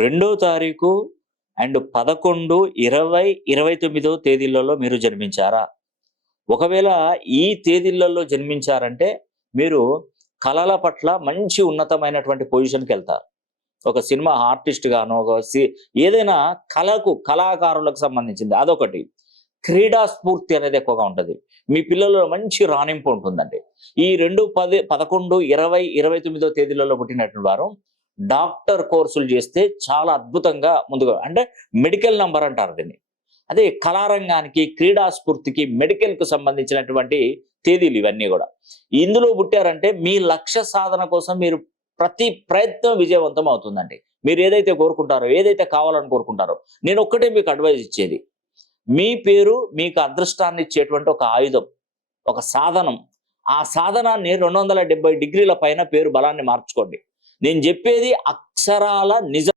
2వ తారీఖు అండ్ 11, 20, 29 తేదీలలో మీరు జన్మించారా? ఒకవేళ ఈ తేదీలలో జన్మించారంటే మీరు కళల పట్ల మంచి ఉన్నతమైనటువంటి పొజిషన్‌కెళ్తారు. ఒక సినిమా ఆర్టిస్ట్ గానో, ఏదైనా కళాకారులకు సంబంధించింది అదొకటి. క్రీడా స్ఫూర్తి అనేది ఎక్కువగా ఉంటది. మీ పిల్లల్లో మంచి రాణింపు ఉంటుందండి. ఈ 2, 10, 11, 20, 29 తేదీలలో పుట్టినటువంటి వారు డాక్టర్ కోర్సులు చేస్తే చాలా అద్భుతంగా ముందుగా అంటే మెడికల్ నంబర్ అంటారు దీన్ని. అదే కళారంగానికి, క్రీడా స్ఫూర్తికి, మెడికల్‌కు సంబంధించినటువంటి తేదీలు ఇవన్నీ గూడా. ఇందులో పుట్టారంటే మీ లక్ష్య సాధన కోసం మీరు ప్రతి ప్రయత్నం విజయవంతం అవుతుందండి. మీరు ఏదైతే కోరుకుంటారో, ఏదైతే కావాలని కోరుకుంటారో, నేను ఒక్కటే మీకు అడ్వైస్ ఇచ్చేది. మీ పేరు మీకు అదృష్టాన్ని ఇచ్చేటువంటి ఒక ఆయుధం, ఒక సాధనం. ఆ సాధనాన్ని 270 డిగ్రీల పైన పేరు బలాన్ని మార్చుకోండి. నేను చెప్పేది అక్షరాల నిజం.